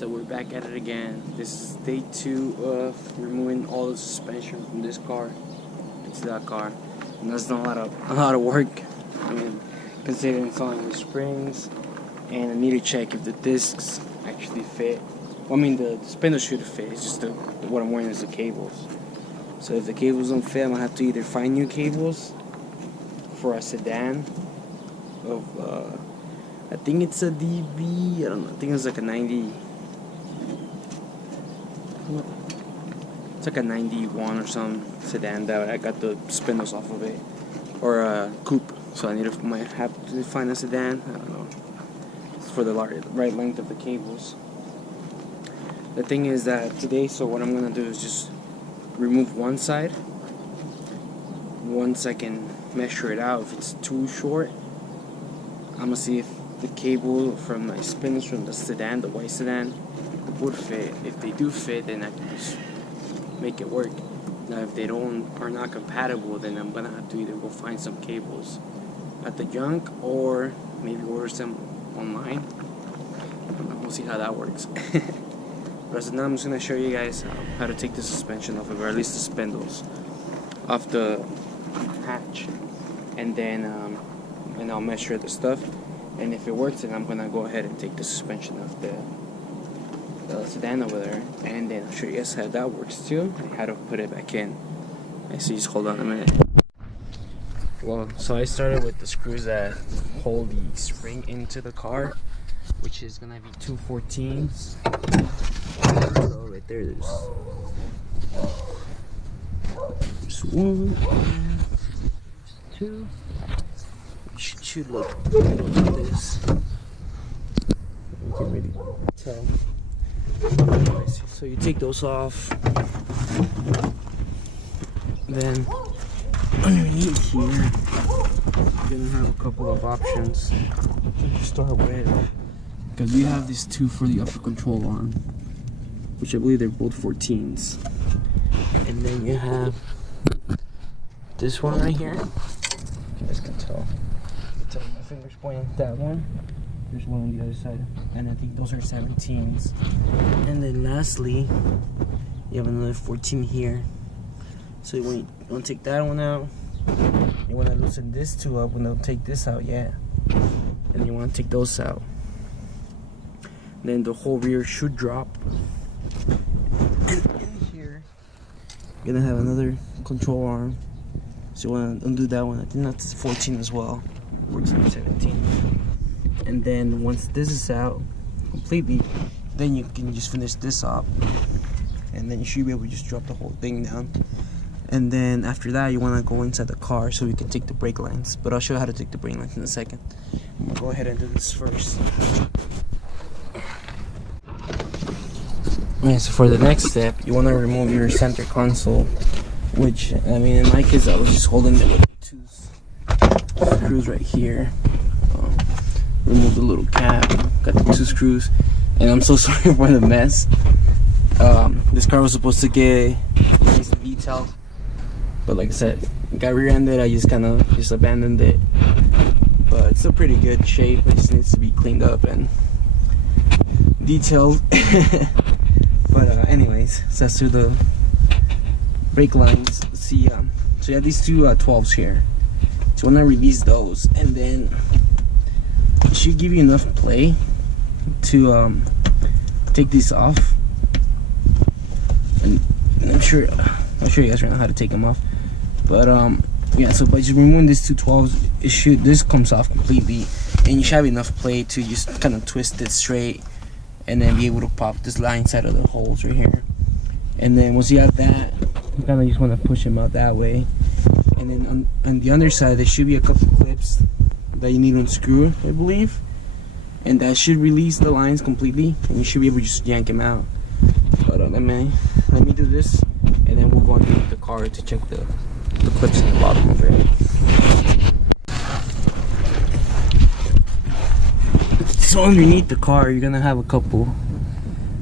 So we're back at it again. This is day 2 of removing all the suspension from this car into that car, and that's not a lot of work. I mean, considering installing the springs, and I need to check if the discs actually fit. Well, I mean the spindle should fit. It's just what I'm wearing is the cables. So if the cables don't fit, I'm gonna have to either find new cables for a sedan of I think it's a DB. I don't know. I think it's like a 90. It's like a 91 or some sedan that I got the spindles off of it, or a coupe. So I might have to find a sedan. I don't know. It's for the right length of the cables. The thing is that today, so what I'm gonna do is just remove one side. Once I can measure it out, if it's too short, I'm gonna see if the cable from my spindles from the sedan, the white sedan, would fit. If they do fit, then I can just make it work. Now if they are not compatible, then I'm gonna have to either go find some cables at the junk or maybe order some online. We'll see how that works. But as of now, I'm just gonna show you guys how to take the suspension off of it, or at least the spindles off the hatch, and then I'll measure the stuff. And if it works, then I'm gonna go ahead and take the suspension off the sedan over there, and then I'll show you guys how that works too, and how to put it back in. So just hold on a minute. Well, so I started with the screws that hold the spring into the car, which is gonna be 2 14s. So right there's one, there's two. Should look like this. You can really tell. So you take those off. Then underneath here, you're gonna have a couple of options to start with. Because you have these two for the upper control arm, which I believe they're both 14s. And then you have this one right here. You guys can tell. My fingers pointing at that one. There's one on the other side, and I think those are 17s. And then lastly, you have another 14 here. So you want to take that one out. You want to loosen this two up, and don't take this out yet. And you want to take those out. Then the whole rear should drop. And in here, you're gonna have another control arm. So you want to undo that one. I think that's 14 as well. Works on 17. And then once this is out completely, then you can just finish this up, and then you should be able to just drop the whole thing down. And then after that, you want to go inside the car so you can take the brake lines, but I'll show you how to take the brake lines in a second. I'm gonna go ahead and do this first. Okay, so for the next step, you want to remove your center console, which, I mean, in my case, I was just holding it with 2 screws right here. Remove the little cap, got the 2 screws, and I'm so sorry for the mess. This car was supposed to get nice and detailed, but like I said, got rear-ended. I just kind of abandoned it, but it's still pretty good shape. It just needs to be cleaned up and detailed. But anyways, so that's through the brake lines. Let's see, so you have these 2 12s here. So you want to release those, and then it should give you enough play to take these off. And I'm sure I'll show you guys right now how to take them off. But yeah, so by just removing these 2 12s, this comes off completely, and you should have enough play to just kind of twist it straight, and then be able to pop this line side of the holes right here. And then once you have that, you kind of just want to push them out that way. And then on the underside, there should be a couple clips that you need to unscrew, I believe, and that should release the lines completely, and you should be able to just yank them out. But let me do this, and then we'll go underneath the car to check the clips at the bottom of it. So underneath the car, you're gonna have a couple.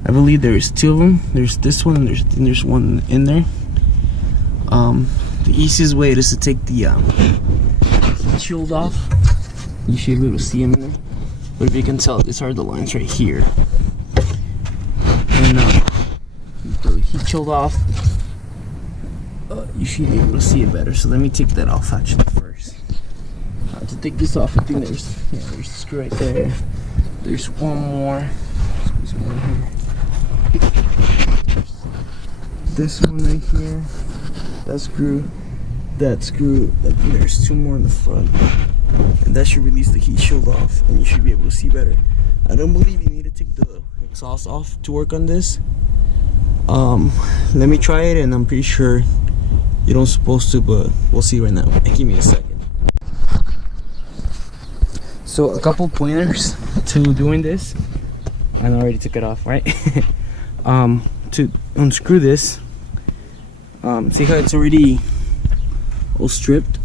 I believe there's 2 of them. There's this one, and there's one in there. The easiest way is to take the shield off. You should be able to see them in there. But if you can tell, these are the lines right here. heat shield off, you should be able to see it better. So let me take that off actually first. To take this off, I think there's the screw right there. There's one more. Squeeze one here. This one right here. That screw. There's two more in the front, and that should release the heat shield off, and you should be able to see better. I don't believe you need to take the exhaust off to work on this. Let me try it, and I'm pretty sure you don't supposed to, but we'll see right now. Give me a second. So a couple pointers to doing this. I already took it off, right? To unscrew this, see how it's already all stripped?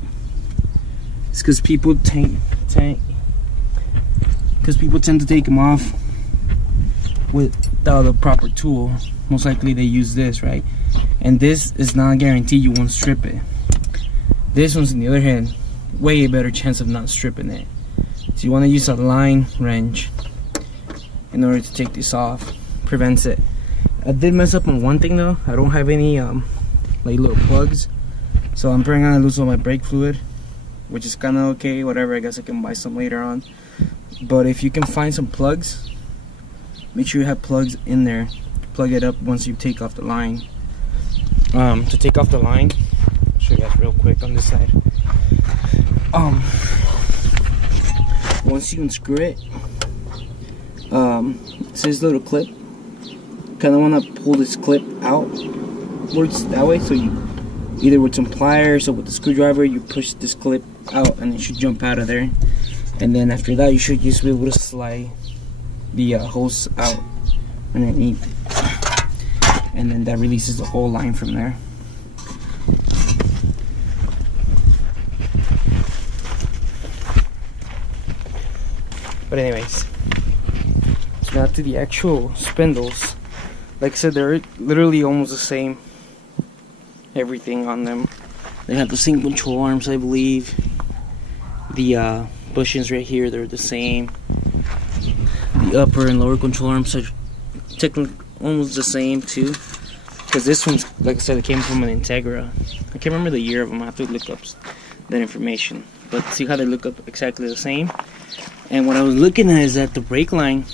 It's because people tend to take them off without a proper tool. Most likely they use this, right? And this is not guaranteed you won't strip it. This one's, on the other hand, way better chance of not stripping it. So you want to use a line wrench in order to take this off. Prevents it. I did mess up on one thing though. I don't have any like little plugs, so I'm probably gonna lose all my brake fluid, which is kind of okay, whatever. I guess I can buy some later on. But if you can find some plugs, make sure you have plugs in there. Plug it up once you take off the line. To take off the line, I'll show you guys real quick on this side. Once you unscrew it, it's this little clip. Kind of want to pull this clip out, works that way. So you either with some pliers or with the screwdriver, you push this clip out, and it should jump out of there. And then after that, you should just be able to slide the hose out underneath, and then that releases the whole line from there. But anyways, so now to the actual spindles. Like I said, they're literally almost the same. Everything on them. They have the same control arms, I believe. The bushings right here, they're the same. The upper and lower control arms are technically almost the same too. Because this one's, like I said, it came from an Integra. I can't remember the year of them. I have to look up that information. But see how they look up exactly the same. And what I was looking at is that the brake line,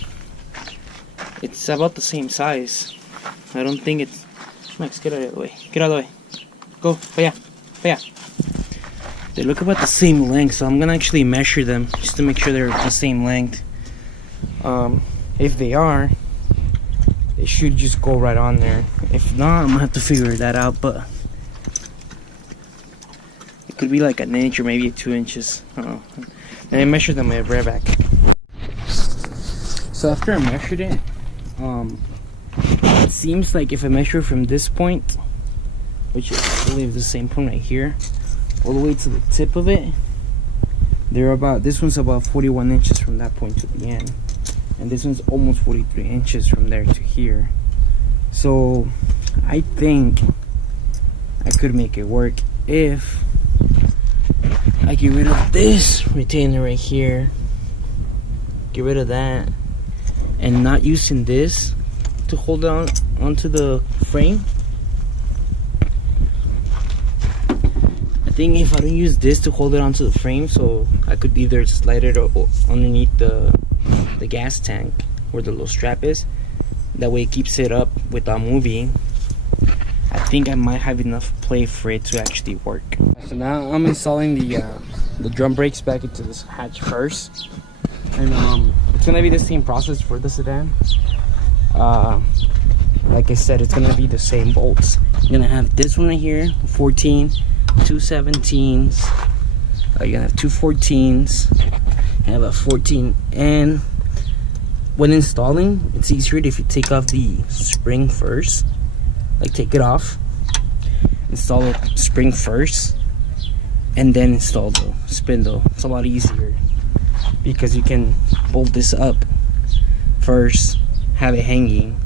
it's about the same size. I don't think it's... Max, get out of the way. Get out of the way. Go. Vaya. Vaya. They look about the same length, so I'm going to actually measure them just to make sure they're the same length. If they are, it should just go right on there. If not, I'm going to have to figure that out, but it could be like an inch or maybe 2 inches. I don't know. And I measured them right back. So after I measured it, it seems like if I measure from this point, which is I believe the same point right here, all the way to the tip of it, they're about, this one's about 41 inches from that point to the end, and this one's almost 43 inches from there to here. So I think I could make it work if I get rid of this retainer right here, get rid of that, and not using this to hold on onto the frame. I think if I don't use this to hold it onto the frame, so I could either slide it or underneath the gas tank where the little strap is, that way it keeps it up without moving. I think I might have enough play for it to actually work. So now I'm installing the drum brakes back into this hatch first, and it's gonna be the same process for the sedan. Like I said, it's gonna be the same bolts. You're gonna have this one right here, 14, 2 17s. You're gonna have 2 14s, have a 14, and when installing, it's easier if you take off the spring first. Like take it off, install the spring first, and then install the spindle. It's a lot easier because you can bolt this up first, have it hanging,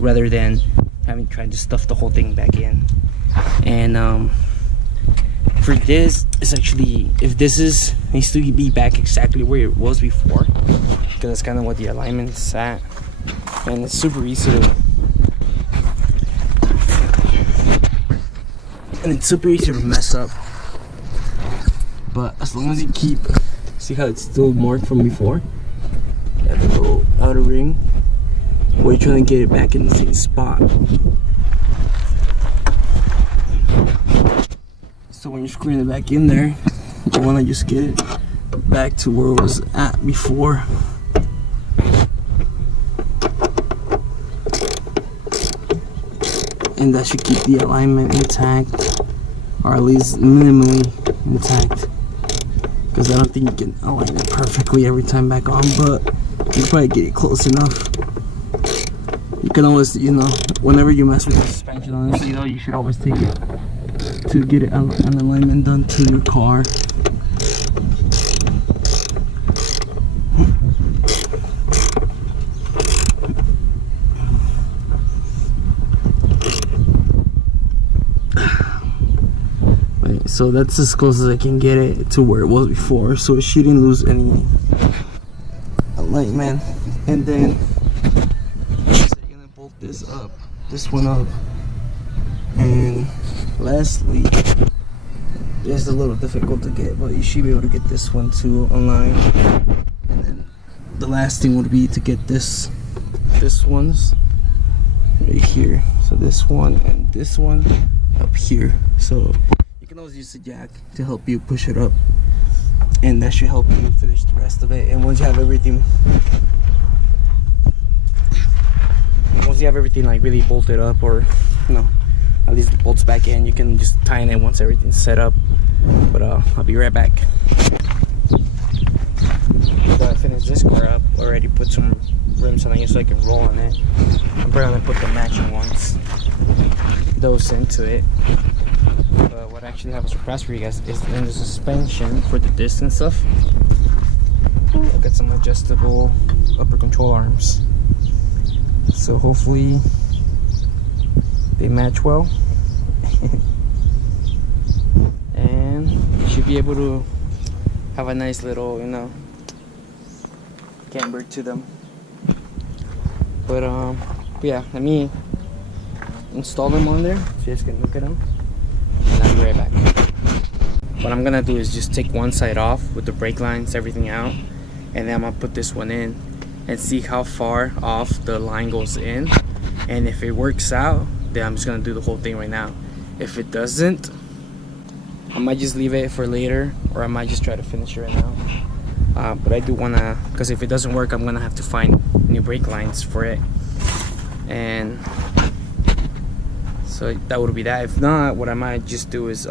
rather than having tried to stuff the whole thing back in. And for this, it's actually, if this needs to be back exactly where it was before, because that's kind of what the alignment is at, and it's super easy to and it's super easy to mess up. But as long as you keep, see how it's still marked from before? Yeah, the little outer ring. Where you're trying to get it back in the same spot. So when you're screwing it back in there, you want to just get it back to where it was at before. And that should keep the alignment intact, or at least minimally intact. Because I don't think you can align it perfectly every time back on, but you probably get it close enough. You can always, you know, whenever you mess with the suspension, honestly, though, you should always take it to get it an alignment done to your car. So that's as close as I can get it to where it was before, so it shouldn't lose any alignment. And then so you're gonna bolt this up, this one up, and lastly, it's a little difficult to get, but you should be able to get this one too online. And then the last thing would be to get this one's right here. So this one and this one up here. So you can always use the jack to help you push it up, and that should help you finish the rest of it. And once you have everything like really bolted up, or you know, at least the bolts back in, you can just tighten it once everything's set up. But I'll be right back. So I finished this car up already, put some rims on it so I can roll on it. I'm probably gonna put the matching ones, those into it. But what I actually have a surprise for you guys is in the suspension for the disc and stuff. I got some adjustable upper control arms, so hopefully they match well. And you should be able to have a nice little, you know, camber to them. But yeah, let me install them on there so you guys can look at them, and I'll be right back. What I'm gonna do is just take one side off with the brake lines, everything out, and then I'm gonna put this one in and see how far off the line goes in. And if it works out, then I'm just gonna do the whole thing right now. If it doesn't, I might just leave it for later, or I might just try to finish it right now. But I do wanna, because if it doesn't work, I'm gonna have to find new brake lines for it. And so that would be that. If not, what I might just do is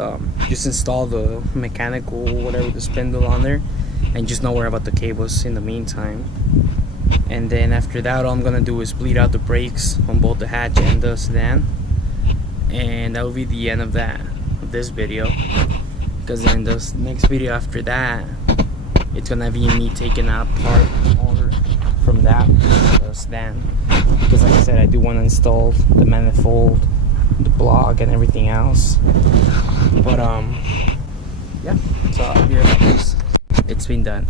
just install the mechanical, whatever, the spindle on there, and just not worry about the cables in the meantime. And then after that, all I'm gonna do is bleed out the brakes on both the hatch and the sedan, and that will be the end of this video. Because then the next video after that, it's gonna be me taking out part motor from that sedan. Because like I said, I do want to install the manifold, the block, and everything else. But yeah, so I'll be right back. It's been done.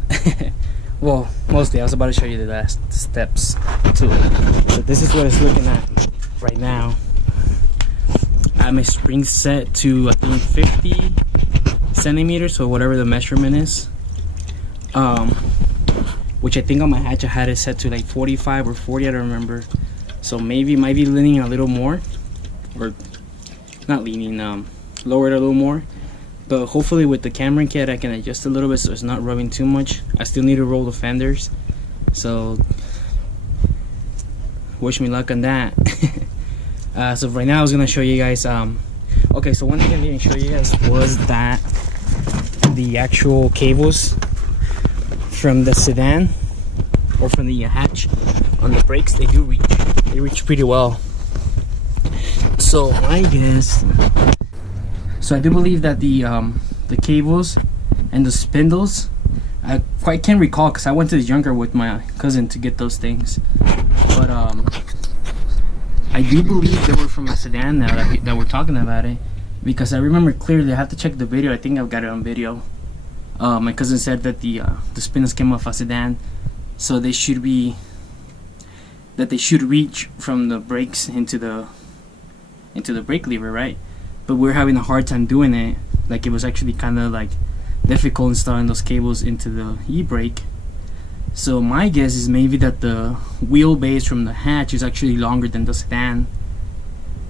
Well, mostly I was about to show you the last steps to it. So this is what it's looking at right now. I have my spring set to, I think, 50 centimeters, or whatever the measurement is. Which I think on my hatch I had it set to like 45 or 40, I don't remember. So maybe might be leaning a little more, or not leaning, lower it a little more. But hopefully with the camera kit I can adjust a little bit so it's not rubbing too much. I still need to roll the fenders, so wish me luck on that. So right now I was gonna show you guys, okay, so one thing I didn't show you guys was that the actual cables from the sedan, or from the hatch on the brakes, they reach pretty well. So I guess, so I do believe that the cables and the spindles, I quite can't recall because I went to the junkyard with my cousin to get those things, but I do believe they were from a sedan now that we're talking about it, because I remember clearly. I have to check the video. I think I've got it on video. My cousin said that the spindles came off a sedan, so they should reach from the brakes into the brake lever, right? but we're having a hard time doing it. Like it was actually kind of like difficult installing those cables into the e-brake. So my guess is maybe that the wheelbase from the hatch is actually longer than the sedan,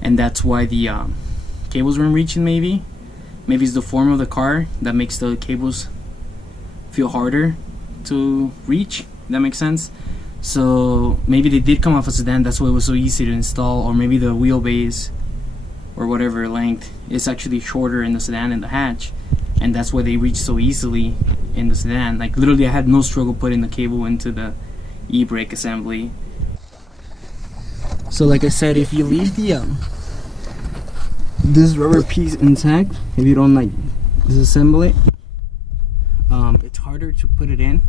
and that's why the cables weren't reaching. Maybe it's the form of the car that makes the cables feel harder to reach. That makes sense. So maybe they did come off a sedan, that's why it was so easy to install. Or maybe the wheelbase or whatever length is actually shorter in the sedan and the hatch, and that's why they reach so easily in the sedan. Like literally I had no struggle putting the cable into the e-brake assembly. So like I said, if you leave the this rubber piece intact, if you don't like disassemble it, it's harder to put it in.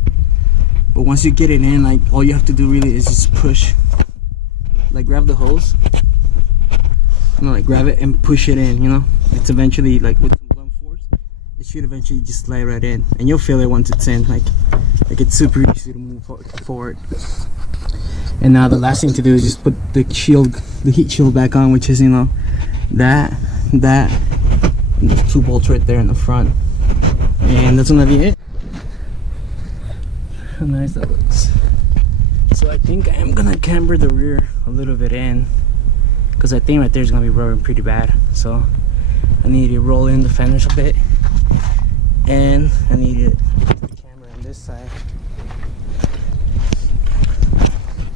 But once you get it in, like all you have to do really is just push, like grab the hose, you know, like grab it and push it in, you know. It's eventually, like with some blunt force, it should eventually just slide right in, and you'll feel it once it's in. Like it's super easy to move forward. And now the last thing to do is just put the shield, the heat shield back on, which is, you know, that and the 2 bolts right there in the front, and that's gonna be it. How nice that looks. So I think I am gonna camber the rear a little bit in, because I think right there is gonna be rubbing pretty bad. So I need to roll in the fenders a bit, and I need to put the camera on this side.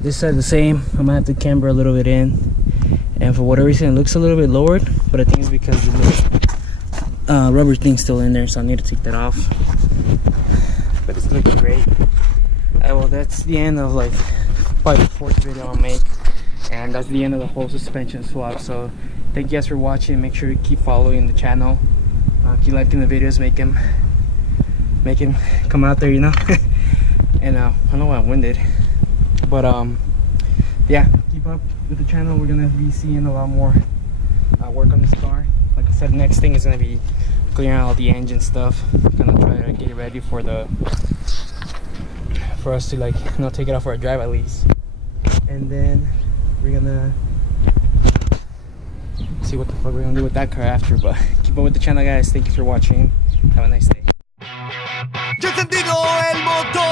This side the same. I'm gonna have to camber a little bit in, and for whatever reason it looks a little bit lowered, but I think it's because the little rubber thing's still in there, so I need to take that off. But it's looking great. Well, that's the end of like probably the 4th video I'll make, and that's the end of the whole suspension swap. So thank you guys for watching. Make sure to keep following the channel, keep liking the videos, make him come out there, you know. And I don't know why I'm winded, but yeah, keep up with the channel. We're gonna be seeing a lot more work on this car. Like I said, next thing is gonna be clearing out all the engine stuff. Gonna try to get it ready for us to, like, you know, take it out for a drive at least, and then we're gonna see what the fuck we're gonna do with that car after. But keep up with the channel, guys. Thank you for watching. Have a nice day. Yo he sentido el motor.